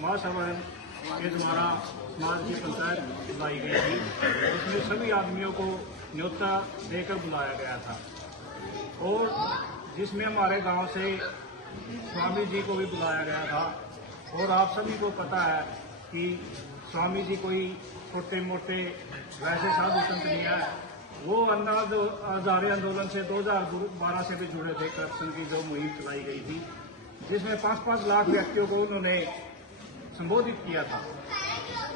महासभा के द्वारा समाज की पंचायत बुलाई गई थी। उसमें सभी आदमियों को न्योता देकर बुलाया गया था और जिसमें हमारे गांव से स्वामी जी को भी बुलाया गया था। और आप सभी को पता है कि स्वामी जी कोई छोटे मोटे वैसे साधु संत नहीं है। वो हजारे आंदोलन से 2012 से भी जुड़े थे। करप्शन की जो मुहिम चलाई गई थी, जिसमें 5-5 लाख व्यक्तियों को उन्होंने संबोधित किया था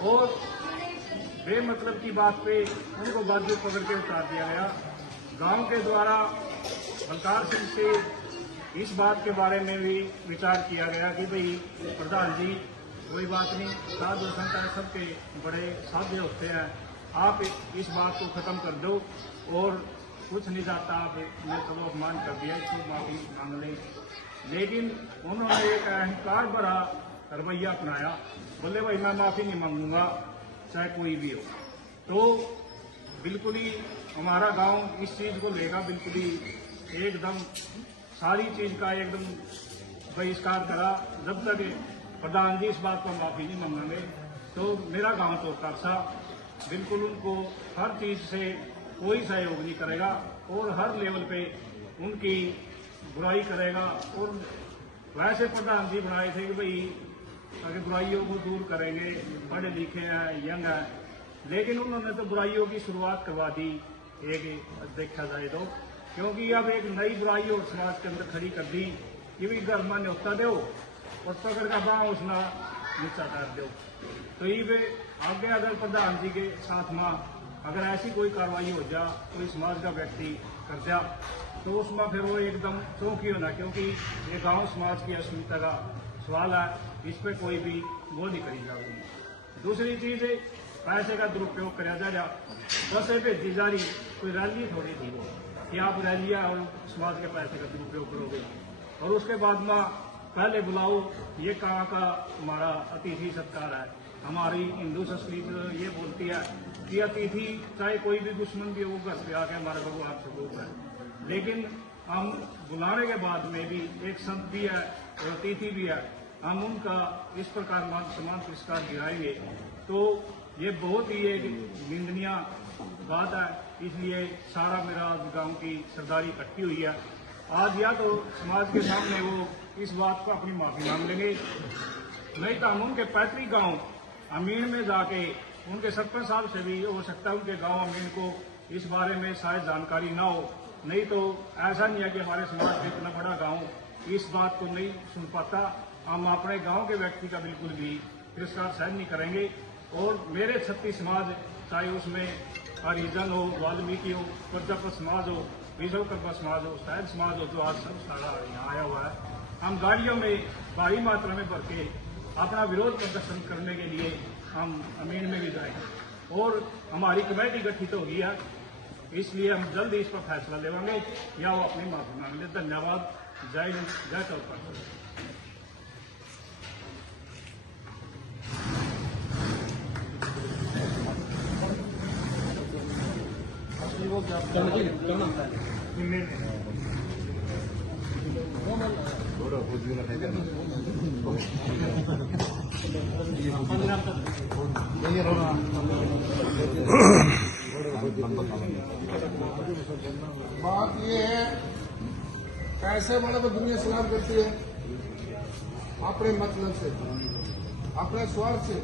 और बेमतलब की बात पे उनको बाजू पकड़ के उतार दिया गया। गांव के द्वारा बलकार सिंह से इस बात के बारे में भी विचार किया गया कि भाई प्रधान जी, कोई बात नहीं, साधु संत सबके बड़े साध्य होते हैं, आप इस बात को खत्म कर दो और कुछ नहीं जाता, आपने चलो अपमान कर दिया, इसकी माफी मांग लें। लेकिन उन्होंने एक अहंकार भरा रवैया अपनाया, बोले भाई मैं माफी नहीं मांगूंगा चाहे कोई भी हो। तो बिल्कुल ही हमारा गांव इस चीज को लेगा, बिल्कुल ही एकदम सारी चीज का एकदम बहिष्कार करा। जब तक प्रधान जी इस बात पर माफी नहीं मांगेंगे तो मेरा गांव तो तरसा बिल्कुल उनको हर चीज से कोई सहयोग नहीं करेगा और हर लेवल पे उनकी बुराई करेगा। और वैसे प्रधान जी बनाए थे कि भाई अगर बुराइयों को दूर करेंगे, पढ़े लिखे हैं, यंग है, लेकिन उन्होंने तो बुराइयों की शुरुआत करवा दी एक देखा जाए तो। क्योंकि अब एक नई बुराई और समाज के अंदर खड़ी कर दी कि भी घर में न्योता दो और पकड़ का बाँ उसना नीचा कर दो। तो ये आगे अगर प्रधान जी के साथ में अगर ऐसी कोई कार्रवाई हो जा, कोई समाज का व्यक्ति कर जा, तो उसमें फिर वो एकदम चौंकी होना, क्योंकि ये गांव समाज की अस्मिता का सवाल है, इस पर कोई भी वो नहीं करी जाएगी। दूसरी चीज है पैसे का दुरुपयोग कराया जा, बसें भेजी जा रही, कोई रैली थोड़ी थी वो कि आप रैलियां और समाज के पैसे का दुरुपयोग करोगे। और उसके बाद में पहले बुलाओ, ये कहाँ का हमारा अतिथि सत्कार है। हमारी हिंदू संस्कृति ये बोलती है कि अतिथि चाहे कोई भी दुश्मन भी हो, घर पे आके हमारे भगवान स्वरूप है। लेकिन हम बुलाने के बाद में भी एक संत भी है और अतिथि भी है, हम उनका इस प्रकार मान सम्मान पुरस्कार गिराएंगे तो ये बहुत ही एक निंदनीय बात है। इसलिए सारा मेरा गांव की सरदारी इकट्ठी हुई है। आज या तो समाज के सामने वो इस बात को अपनी माफी मांग लेंगे, नहीं तो हम उनके पैतृक गांव अमीन में जाके उनके सरपंच साहब से भी हो सकता है उनके गांव अमीन को इस बारे में शायद जानकारी ना हो। नहीं तो ऐसा नहीं है कि हमारे समाज का इतना बड़ा गांव इस बात को नहीं सुन पाता। हम अपने गांव के व्यक्ति का बिल्कुल भी तिरस्कार सहन नहीं करेंगे। और मेरे छत्तीस समाज, चाहे उसमें हरिजन हो, वाल्मीकि हो, प्रजापत समाज हो, विश्वकर्मा समाज हो, शायद समाज हो, जो आज सब सारा यहाँ आया हुआ है, हम गाड़ियों में भारी मात्रा में भर के अपना विरोध प्रदर्शन करने के लिए हम अमीन में भी जाएंगे। और हमारी कमेटी गठित हो गई है, इसलिए हम जल्द इस पर फैसला लेंगे या वो अपनी माफी मांग ले। धन्यवाद। जय हिंद, जय चौपाल। बात ये है, पैसे वाले को दुनिया सलाम करती है अपने मतलब से, अपने स्वार्थ से।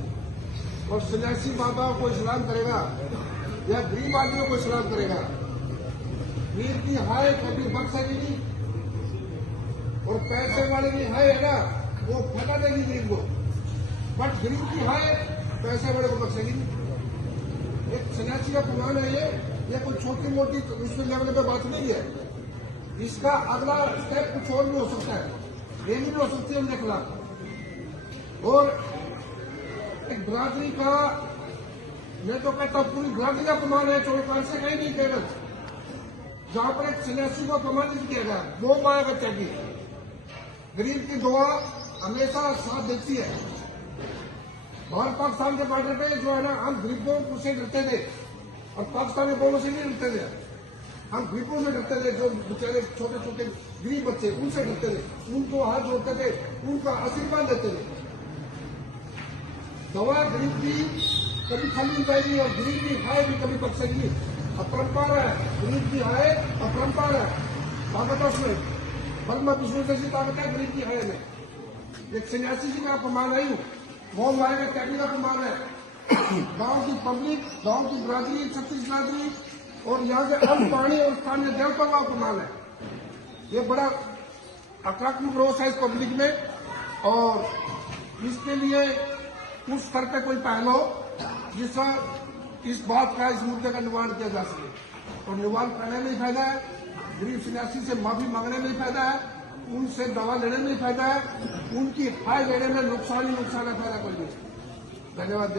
और सन्यासी बाबाओं को सलाम करेगा या गरीब आदमियों को सलाम करेगा, नींद की हाय कभी बच सकेगी। और पैसे वाले की हाय है ना, वो फटा देगी नींद को, बट गरीब की हाय पैसे वाले को बच सकेगी। एक सन्यासी का प्रमाण है ये कोई छोटी मोटी विश्व लेवल पे बात नहीं है। इसका अगला स्टेप कुछ और भी हो सकता है, रैली भी हो सकती है उनके खिलाफ। और एक बरादरी का, मैं तो कहता हूं पूरी बरादरी का प्रमाण है, चौपाल से कहीं नहीं केवल जहां पर एक सन्यासी को प्रमाणित किया गया, वो माया बच्चा की गरीब की दुआ हमेशा साथ देती है। भारत पाकिस्तान के बॉर्डर पे जो है ना, हम गरीबों से डरते थे और पाकिस्तानी बोलों से नहीं डरते थे। हम गरीबों से डरते थे, जो बेचारे छोटे छोटे गरीब बच्चे, उनसे डरते थे, उनको हाथ जोड़ते थे, उनका आशीर्वाद देते थे। दवा गरीब की कभी खाली नहीं जाएगी और गरीब की हाय भी कभी बख्शेगी। अपरंपार है, गरीब की हाय अपरंपार है। ताकत है उसमें, पद्म विष्णु जैसी ताकत है गरीब की हाय में। एक सन्यासी जी का अपमान है, वो हमारे कहने का अपमान है। गांव की पब्लिक, गांव की बिरादरी, छत्तीस बिरादरी और यहाँ से अन्न पानी और स्थानीय देवता का अपमान है। ये बड़ा आक्रामक रोष है इस पब्लिक में और इसके लिए उस स्तर पे कोई पहल हो जिससे इस बात का, इस मुद्दे का निवारण किया जा सके। और निवारण करने में ही फायदा है, गरीब सन्यासी से माफी मांगने में ही फायदा है, उनसे दवा लेने में ही फायदा है, उनकी हाय लेने में नुकसान ही नुकसान है, फायदा कोई नहीं। धन्यवाद।